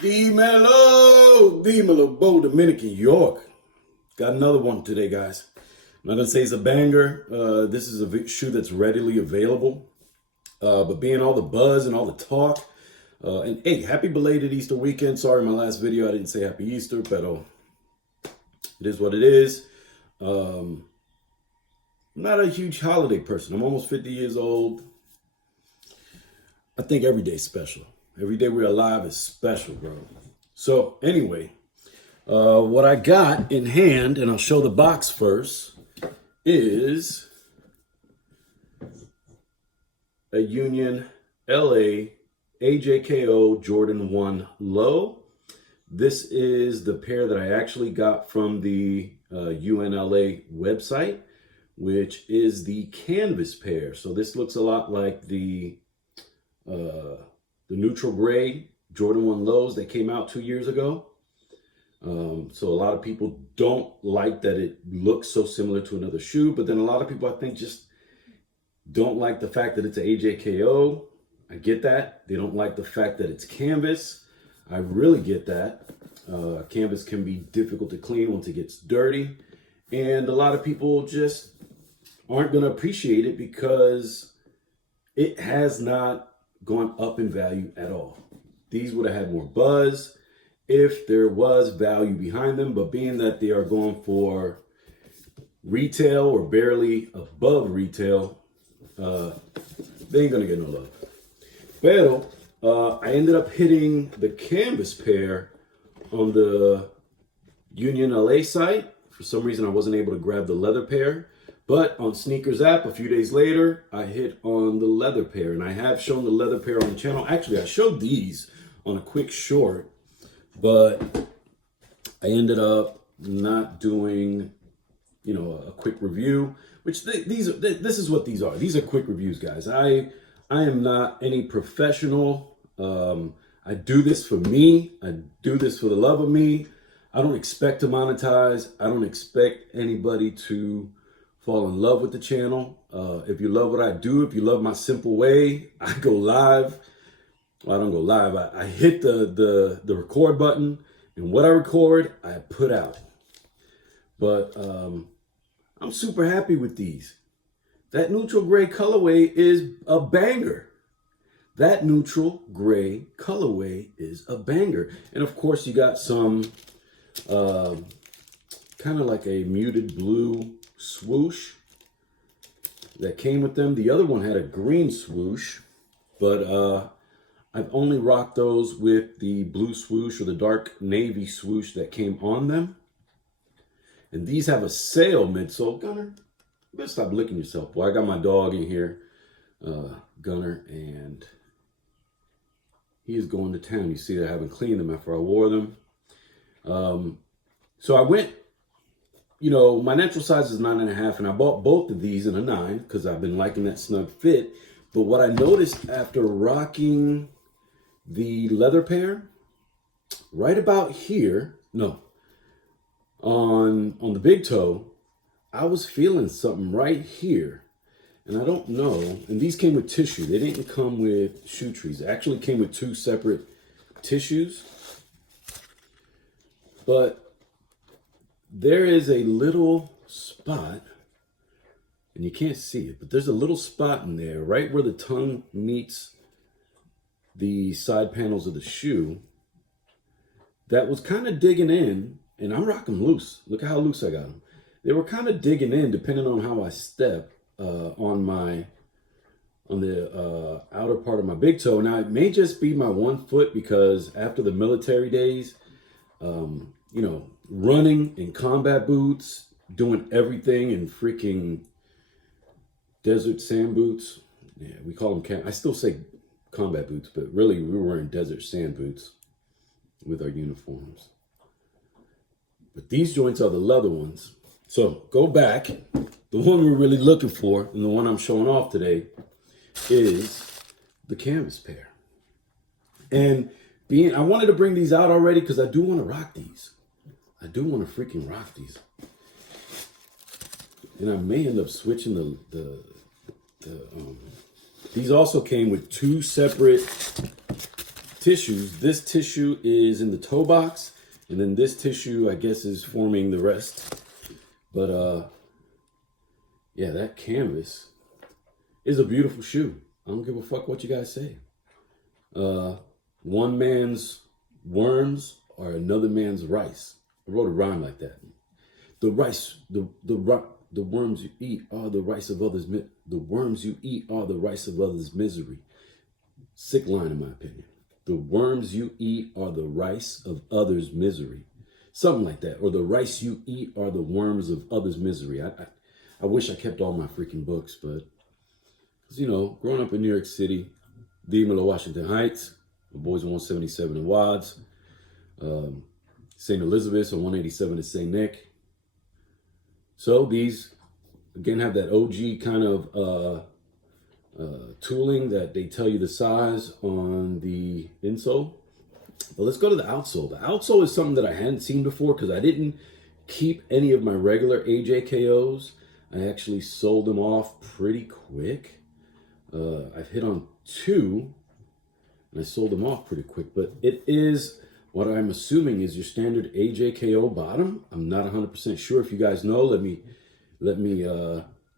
D-Mellow Bo, Dominican, York. Got another one today, guys. I'm not gonna say it's a banger. This is a shoe that's readily available. But being all the buzz and all the talk, and hey, happy belated Easter weekend. Sorry, my last video I didn't say happy Easter, but it is what it is. I'm not a huge holiday person. I'm almost 50 years old. I think every day's special. Every day we're alive is special, bro. So anyway, what I got in hand, and I'll show the box first, is a Union LA AJKO Jordan 1 Low. This is the pair that I actually got from the UNLA website, which is the canvas pair. So this looks a lot like the neutral gray Jordan 1 Lows that came out 2 years ago. So a lot of people don't like that it looks so similar to another shoe, but then a lot of people I think just don't like the fact that it's an AJKO. I get that. They don't like the fact that it's canvas. I really get that. Canvas can be difficult to clean once it gets dirty. And a lot of people just aren't going to appreciate it because it has not gone up in value at all. These would have had more buzz if there was value behind them, but being that they are going for retail or barely above retail, they ain't gonna get no love. But I ended up hitting the canvas pair on the Union LA site. For some reason, I wasn't able to grab the leather pair. But on Sneakers app, a few days later, I hit on the leather pair. And I have shown the leather pair on the channel. Actually, I showed these on a quick short. But I ended up not doing, a quick review. Which this is what these are. These are quick reviews, guys. I am not any professional. I do this for me. I do this for the love of me. I don't expect to monetize. I don't expect anybody to fall in love with the channel. If you love what I do, if you love my simple way, I go live. Well, I don't go live. I hit the record button, and what I record, I put out. But I'm super happy with these. That neutral gray colorway is a banger. That neutral gray colorway is a banger. And of course, you got some kind of like a muted blue swoosh that came with them. The other one had a green swoosh, but I've only rocked those with the blue swoosh or the dark navy swoosh that came on them. And these have a sail midsole. Gunner, you better stop licking yourself. Boy, I got my dog in here, Gunner, and he is going to town. You see that I haven't cleaned them after I wore them. So I went, my natural size is 9.5, and I bought both of these in a 9 because I've been liking that snug fit. But what I noticed after rocking the leather pair, right about here, on the big toe, I was feeling something right here. And I don't know, and these came with tissue. They didn't come with shoe trees. They actually came with 2 separate tissues. But there is a little spot, and you can't see it, but there's a little spot in there right where the tongue meets the side panels of the shoe that was kind of digging in, and I'm rocking them loose. Look at how loose I got them. They were kind of digging in depending on how I step on the outer part of my big toe. Now, it may just be my 1 foot because after the military days, running in combat boots, doing everything in freaking desert sand boots. Yeah, we call them, I still say combat boots, but really we were wearing desert sand boots with our uniforms. But these joints are the leather ones. So go back. The one we're really looking for, and the one I'm showing off today, is the canvas pair. And I wanted to bring these out already because I do want to rock these. I do want to freaking rock these. And I may end up switching these also came with 2 separate tissues. This tissue is in the toe box, and then this tissue, I guess, is forming the rest. But yeah, that canvas is a beautiful shoe. I don't give a fuck what you guys say. One man's worms are another man's rice. I wrote a rhyme like that. The worms you eat are the rice of others. The worms you eat are the rice of others' misery. Sick line, in my opinion. The worms you eat are the rice of others' misery. Something like that. Or the rice you eat are the worms of others' misery. I wish I kept all my freaking books, but, you know, growing up in New York City, Demerla, Washington Heights, my boys on 177 in Wads, St. Elizabeth's on 187 in St. Nick. So these, again, have that OG kind of tooling that they tell you the size on the insole. But let's go to the outsole. The outsole is something that I hadn't seen before because I didn't keep any of my regular AJKOs. I actually sold them off pretty quick. I've hit on 2 and I sold them off pretty quick, but it is what I'm assuming is your standard AJKO bottom. I'm not 100% sure. If you guys know, let me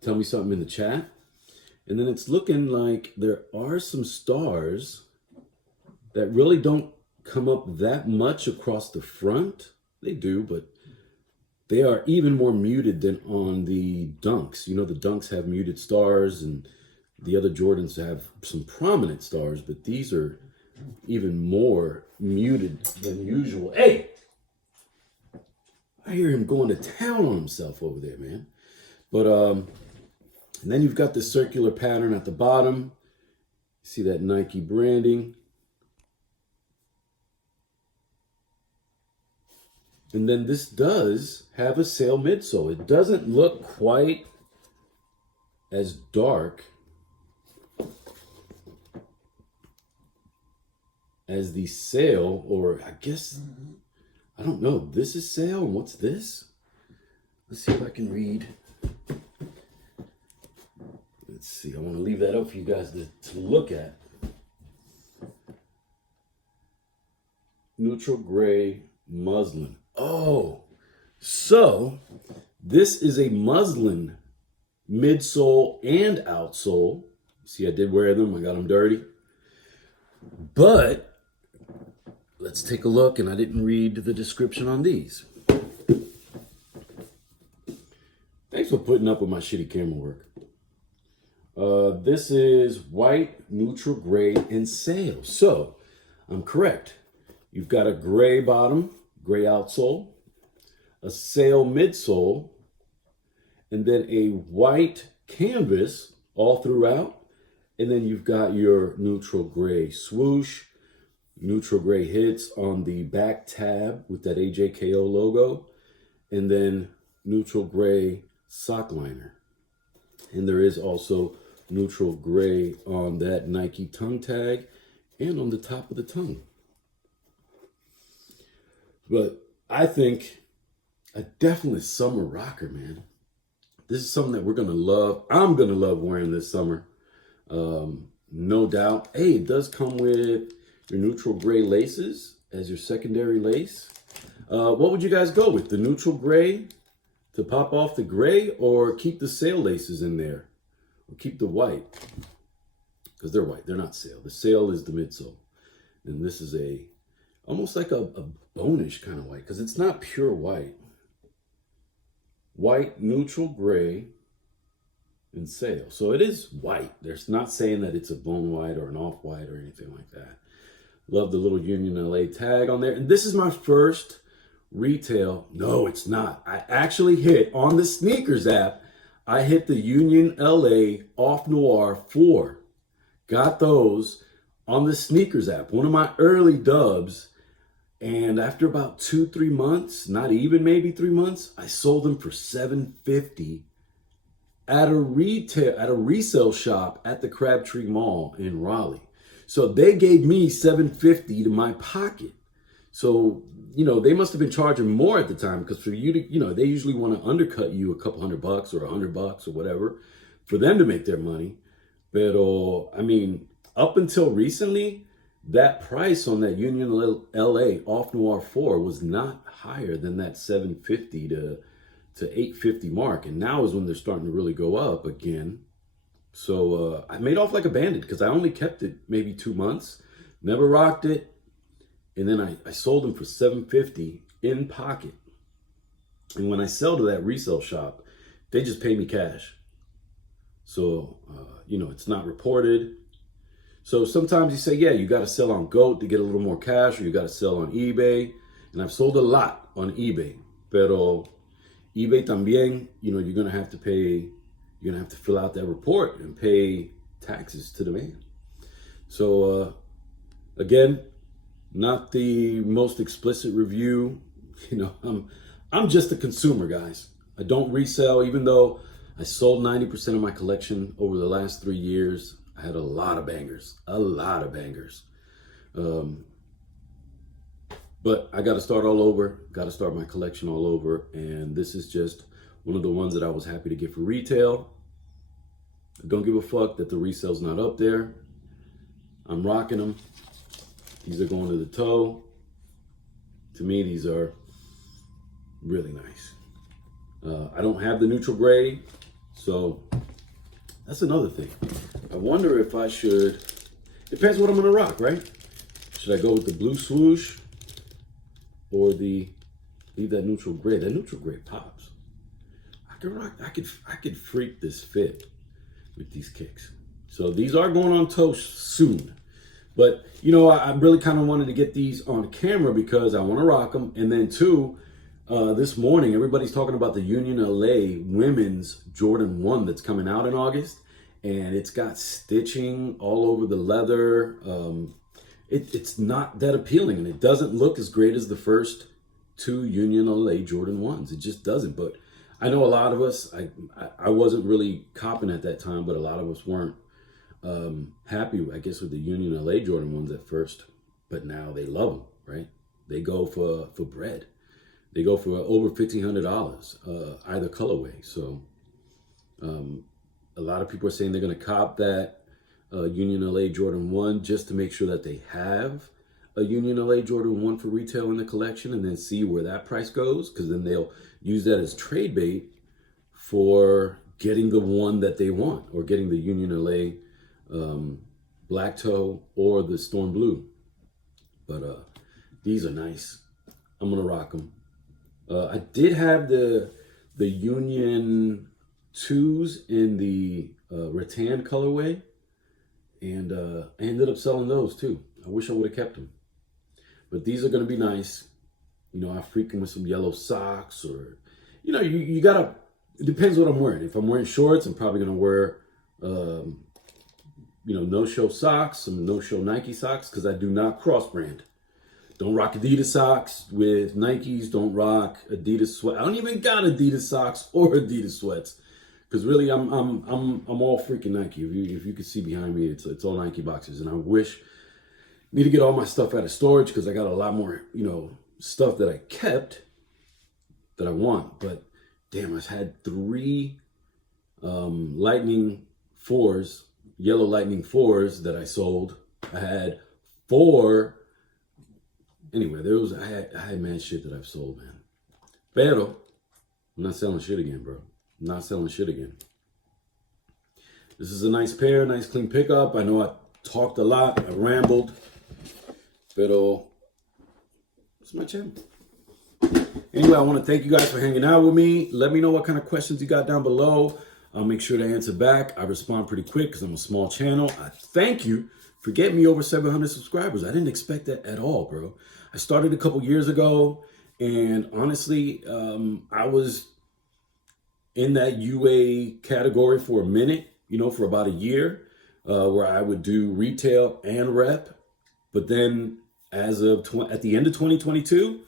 tell me something in the chat. And then it's looking like there are some stars that really don't come up that much across the front. They do, but they are even more muted than on the Dunks. You know, the Dunks have muted stars and the other Jordans have some prominent stars, but these are even more muted than usual. Hey! I hear him going to town on himself over there, man. But, and then you've got the circular pattern at the bottom. See that Nike branding. And then this does have a sail midsole. It doesn't look quite as dark as the sail, or I guess, I don't know. This is sail, and what's this? Let's see if I can read. Let's see. I want to leave that up for you guys to look at. Neutral gray muslin. Oh, so this is a muslin midsole and outsole. See, I did wear them. I got them dirty. But let's take a look, and I didn't read the description on these. Thanks for putting up with my shitty camera work. This is white, neutral gray, and sail. So I'm correct. You've got a gray bottom, gray outsole, a sail midsole, and then a white canvas all throughout. And then you've got your neutral gray swoosh, neutral gray hits on the back tab with that AJKO logo, and then neutral gray sock liner. And there is also neutral gray on that Nike tongue tag and on the top of the tongue. But I think a definite summer rocker, man. This is something that we're going to love. I'm going to love wearing this summer. No doubt. Hey, it does come with your neutral gray laces as your secondary lace. What would you guys go with? The neutral gray to pop off the gray, or keep the sail laces in there? Or keep the white? Because they're white. They're not sail. The sail is the midsole. And this is almost like a bonish kind of white, because it's not pure white. White, neutral gray, and sail. So it is white. There's not saying that it's a bone white or an off-white or anything like that. Love the little Union LA tag on there. And this is my first retail. No, it's not. I actually hit on the sneakers app. I hit the Union LA Off Noir 4. Got those on the sneakers app. One of my early dubs. And after about 2-3 months, not even maybe 3 months, I sold them for $750 at a resale shop at the Crabtree Mall in Raleigh. So they gave me $750 to my pocket. So, you know, they must have been charging more at the time, because for you to, you know, they usually want to undercut you a couple $100 or $100 or whatever for them to make their money. But I mean, up until recently, that price on that Union LA Off Noir 4 was not higher than that 750 to 850 mark. And now is when they're starting to really go up again. So I made off like a bandit because I only kept it maybe 2 months, never rocked it. And then I sold them for 750 in pocket. And when I sell to that resale shop, they just pay me cash. So, you know, it's not reported. So sometimes you say, yeah, you got to sell on GOAT to get a little more cash, or you got to sell on eBay. And I've sold a lot on eBay. Pero eBay también, you know, you're going to have to pay, you're going to have to fill out that report and pay taxes to the man. So, again, not the most explicit review. You know, I'm just a consumer, guys. I don't resell, even though I sold 90% of my collection over the last 3 years. I had a lot of bangers, but I got to start all over, got to start my collection all over. And this is just one of the ones that I was happy to get for retail. I don't give a fuck that the resale's not up there. I'm rocking them. These are going to the toe. To me, these are really nice. I don't have the neutral gray, so that's another thing. I wonder if I should, depends what I'm gonna rock, right? Should I go with the blue swoosh or leave that neutral gray? That neutral gray pops. I could freak this fit with these kicks. So these are going on toe soon. But, you know, I really kind of wanted to get these on camera because I want to rock them. And then, too, this morning, everybody's talking about the Union LA Women's Jordan 1 that's coming out in August. And it's got stitching all over the leather. It's not that appealing, and it doesn't look as great as the first 2 Union LA Jordan 1s. It just doesn't. But I know a lot of us, I wasn't really copping at that time, but a lot of us weren't happy, I guess, with the Union LA Jordan 1s at first. But now they love them, right? They go for bread. They go for over $1,500, either colorway. So a lot of people are saying they're going to cop that Union LA Jordan 1 just to make sure that they have a Union LA Jordan 1 for retail in the collection, and then see where that price goes, because then they'll use that as trade bait for getting the one that they want, or getting the Union LA black toe or the storm blue. But these are nice. I'm going to rock them. I did have the Union 2s in the rattan colorway, and I ended up selling those too. I wish I would have kept them. But these are going to be nice. You know, I freak them with some yellow socks, or, you know, you got to, it depends what I'm wearing. If I'm wearing shorts, I'm probably going to wear, you know, no-show socks, some no-show Nike socks, because I do not cross-brand. Don't rock Adidas socks with Nikes. Don't rock Adidas sweat. I don't even got Adidas socks or Adidas sweats, because really I'm all freaking Nike. If you could see behind me, it's all Nike boxes, and I need to get all my stuff out of storage, because I got a lot more, you know, stuff that I kept that I want. But damn, I've had 3 Lightning 4s, yellow Lightning 4s that I sold. I had 4. Anyway, I had mad shit that I've sold, man. Pero I'm not selling shit again, bro. I'm not selling shit again. This is a nice pair, nice clean pickup. I know I talked a lot, I rambled, pero it's my channel. Anyway, I want to thank you guys for hanging out with me. Let me know what kind of questions you got down below. I'll make sure to answer back. I respond pretty quick because I'm a small channel. I thank you for getting me over 700 subscribers. I didn't expect that at all, bro. I started a couple years ago, and honestly, I was in that UA category for a minute, you know, for about a year, where I would do retail and rep. But then as of at the end of 2022,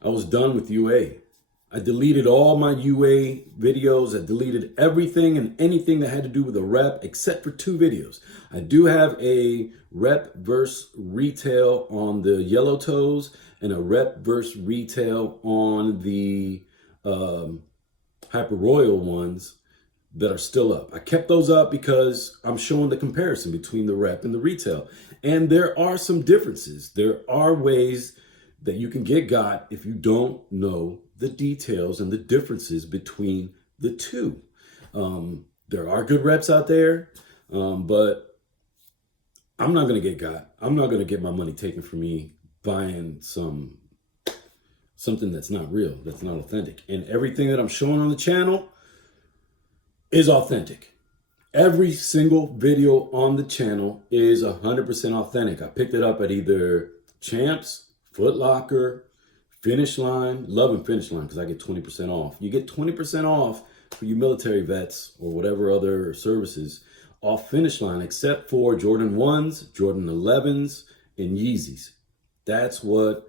I was done with UA. I deleted all my UA videos. I deleted everything and anything that had to do with a rep, except for 2 videos. I do have a rep versus retail on the yellow toes, and a rep versus retail on the Hyper Royal ones. that are still up. I kept those up because I'm showing the comparison between the rep and the retail. And there are some differences. There are ways that you can get got if you don't know the details and the differences between the two. There are good reps out there, but I'm not going to get got. I'm not going to get my money taken from me buying something that's not real, that's not authentic. And everything that I'm showing on the channel is authentic. Every single video on the channel is 100% authentic. I picked it up at either Champs, Foot Locker, Finish Line. Loving Finish Line because I get 20% off. You get 20% off for you military vets or whatever other services off Finish Line, except for Jordan 1s, Jordan 11s, and Yeezys. That's what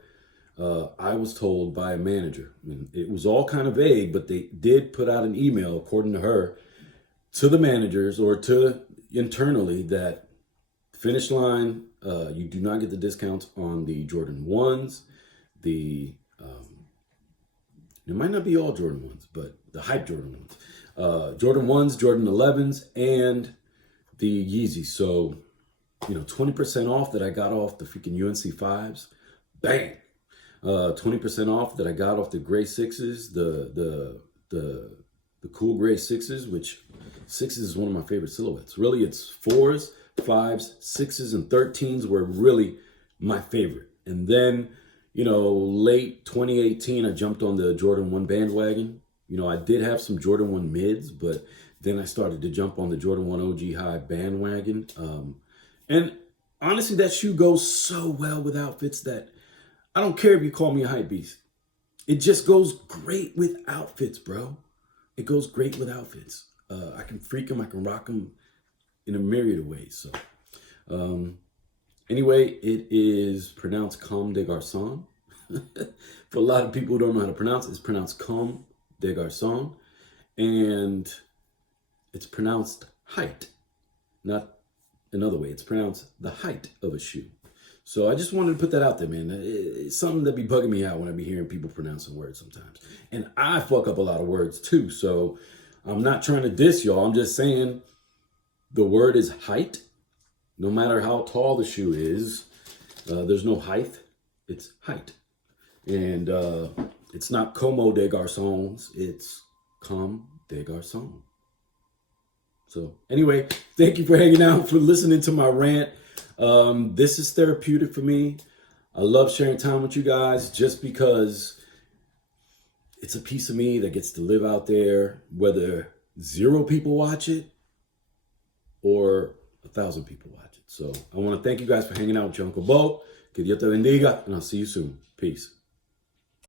I was told by a manager. I mean, it was all kind of vague, but they did put out an email, according to her, to the managers or to internally that Finish Line, you do not get the discounts on the Jordan 1s, it might not be all Jordan 1s, but the hype Jordan 1s. Jordan 1s, Jordan 11s, and the Yeezys. So, 20% off that I got off the freaking UNC 5s. Bang! 20% off that I got off the gray 6s, the cool gray 6s, which 6s is one of my favorite silhouettes. Really, it's 4s, 5s, 6s, and 13s were really my favorite. And then, late 2018, I jumped on the Jordan 1 bandwagon. I did have some Jordan 1 mids, but then I started to jump on the Jordan 1 OG High bandwagon. And honestly, that shoe goes so well with outfits that I don't care if you call me a hype beast. It just goes great with outfits, bro. It goes great with outfits. I can freak them. I can rock them in a myriad of ways. So, anyway, it is pronounced Comme des Garçons. For a lot of people who don't know how to pronounce it, it's pronounced Comme des Garçons. And it's pronounced height, not another way. It's pronounced the height of a shoe. So I just wanted to put that out there, man. It's something that be bugging me out when I be hearing people pronouncing words sometimes. And I fuck up a lot of words too. So I'm not trying to diss y'all. I'm just saying the word is height. No matter how tall the shoe is, there's no height. It's height. And it's not Como des Garçons. It's Comme des Garçons. So anyway, thank you for hanging out, for listening to my rant. This is therapeutic for me. I love sharing time with you guys just because it's a piece of me that gets to live out there, whether 0 people watch it or 1,000 people watch it. So I want to thank you guys for hanging out with your Uncle Bo. Que Dios te bendiga, and I'll see you soon. Peace.